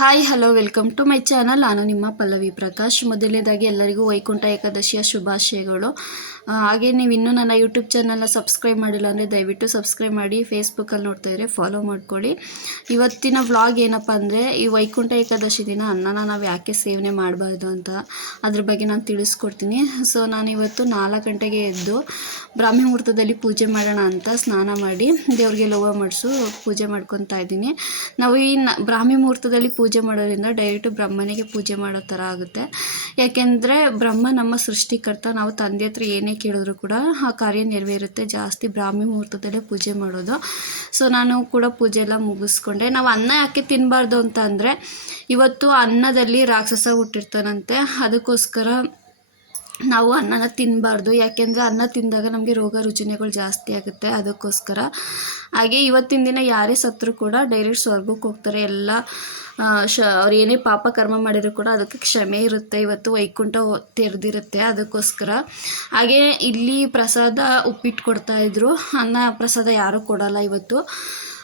Hi, hello, welcome to my channel. ನಾನು ನಿಮ್ಮ ಪಲ್ಲವಿ ಪ್ರಕಾಶ್. ಮೊದಲನೇದಾಗಿ ಎಲ್ಲರಿಗೂ ವೈಕುಂಠ ಏಕಾದಶಿಯ ಶುಭಾಶಯಗಳು. ಹಾಗೆ ನೀವು ಇನ್ನೂ ನನ್ನ ಯೂಟ್ಯೂಬ್ ಚಾನಲ್ನ ಸಬ್ಸ್ಕ್ರೈಬ್ ಮಾಡಿಲ್ಲ ಅಂದರೆ ದಯವಿಟ್ಟು ಸಬ್ಸ್ಕ್ರೈಬ್ ಮಾಡಿ, ಫೇಸ್ಬುಕ್ಕಲ್ಲಿ ನೋಡ್ತಾ ಇದ್ರೆ ಫಾಲೋ ಮಾಡ್ಕೊಳ್ಳಿ. ಇವತ್ತಿನ ವ್ಲಾಗ್ ಏನಪ್ಪ ಅಂದರೆ, ಈ ವೈಕುಂಠ ಏಕಾದಶಿ ದಿನ ಅನ್ನನ ನಾವು ಯಾಕೆ ಸೇವನೆ ಮಾಡಬಾರ್ದು ಅಂತ ಅದ್ರ ಬಗ್ಗೆ ನಾನು ತಿಳಿಸ್ಕೊಡ್ತೀನಿ. ಸೊ, ನಾನು ಇವತ್ತು ನಾಲ್ಕು ಗಂಟೆಗೆ ಎದ್ದು ಬ್ರಾಹ್ಮಿ ಮುಹೂರ್ತದಲ್ಲಿ ಪೂಜೆ ಮಾಡೋಣ ಅಂತ ಸ್ನಾನ ಮಾಡಿ ದೇವ್ರಿಗೆ ಲೋವ ಮಾಡಿಸು, ಪೂಜೆ ಮಾಡ್ಕೊತಾ ಇದ್ದೀನಿ. ನಾವು ಈ ಬ್ರಾಹ್ಮಿ ಮುಹೂರ್ತದಲ್ಲಿ ಪೂಜೆ ಮಾಡೋದ್ರಿಂದ ಡೈರೆಕ್ಟ್ ಬ್ರಹ್ಮನಿಗೆ ಪೂಜೆ ಮಾಡೋ ಥರ ಆಗುತ್ತೆ. ಯಾಕೆಂದರೆ ಬ್ರಹ್ಮ ನಮ್ಮ ಸೃಷ್ಟಿಕರ್ತ, ನಾವು ತಂದೆ ಹತ್ರ ಏನೇ ಕೇಳಿದ್ರು ಕೂಡ ಆ ಕಾರ್ಯ ನೆರವೇರುತ್ತೆ. ಜಾಸ್ತಿ ಬ್ರಾಹ್ಮಿ ಮುಹೂರ್ತದಲ್ಲೇ ಪೂಜೆ ಮಾಡೋದು. ಸೊ ನಾನು ಕೂಡ ಪೂಜೆ ಎಲ್ಲ ಮುಗಿಸ್ಕೊಂಡೆ. ನಾವು ಅನ್ನ ಯಾಕೆ ತಿನ್ನಬಾರ್ದು ಅಂತ ಅಂದರೆ, ಇವತ್ತು ಅನ್ನದಲ್ಲಿ ರಾಕ್ಷಸ ಹುಟ್ಟಿರ್ತಾನಂತೆ. ಅದಕ್ಕೋಸ್ಕರ ನಾವು ಅನ್ನನ ತಿನ್ನಬಾರ್ದು ಯಾಕೆಂದರೆ ಅನ್ನ ತಿಂದಾಗ ನಮಗೆ ರೋಗ ರುಜಿನಗಳು ಜಾಸ್ತಿ ಆಗುತ್ತೆ ಅದಕ್ಕೋಸ್ಕರ. ಹಾಗೆ ಇವತ್ತಿನ ದಿನ ಯಾರೇ ಸತ್ತರೂ ಕೂಡ ಡೈರೆಕ್ಟ್ ಸ್ವರ್ಗಕ್ಕೆ ಹೋಗ್ತಾರೆ. ಎಲ್ಲ ಶ, ಅವ್ರು ಏನೇ ಪಾಪ ಕರ್ಮ ಮಾಡಿದ್ರು ಕೂಡ ಅದಕ್ಕೆ ಕ್ಷಮೆ ಇರುತ್ತೆ. ಇವತ್ತು ವೈಕುಂಠ ತೆರೆದಿರುತ್ತೆ ಅದಕ್ಕೋಸ್ಕರ. ಹಾಗೆ ಇಲ್ಲಿ ಪ್ರಸಾದ ಉಪ್ಪಿಟ್ಟು ಕೊಡ್ತಾಯಿದ್ರು ಅನ್ನ ಪ್ರಸಾದ ಯಾರೂ ಕೊಡಲ್ಲ ಇವತ್ತು.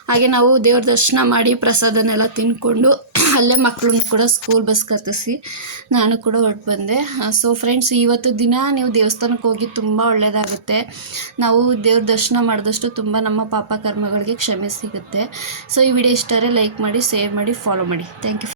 ಹಾಗೆ ನಾವು ದೇವ್ರ ದರ್ಶನ ಮಾಡಿ ಪ್ರಸಾದನೆಲ್ಲ ತಿಂದ್ಕೊಂಡು ಅಲ್ಲೇ ಮಕ್ಕಳನ್ನ ಕೂಡ ಸ್ಕೂಲ್ ಬಸ್ ಕತ್ತಿಸಿ ನಾನು ಕೂಡ ಹೊರಟು ಬಂದೆ. ಸೊ ಫ್ರೆಂಡ್ಸ್ ಇವತ್ತು ದಿನ ನೀವು ದೇವಸ್ಥಾನಕ್ಕೆ ಹೋಗಿ ತುಂಬ ಒಳ್ಳೆಯದಾಗುತ್ತೆ ನಾವು ದೇವ್ರ ದರ್ಶನ ಮಾಡಿದಷ್ಟು ತುಂಬ ನಮ್ಮ ಪಾಪ ಕರ್ಮಗಳಿಗೆ ಕ್ಷಮೆ ಸಿಗುತ್ತೆ. ಸೊ ಈ ವಿಡಿಯೋ ಇಷ್ಟ ಲೈಕ್ ಮಾಡಿ ಶೇರ್ ಮಾಡಿ ಫಾಲೋ ಮಾಡಿ. Thank you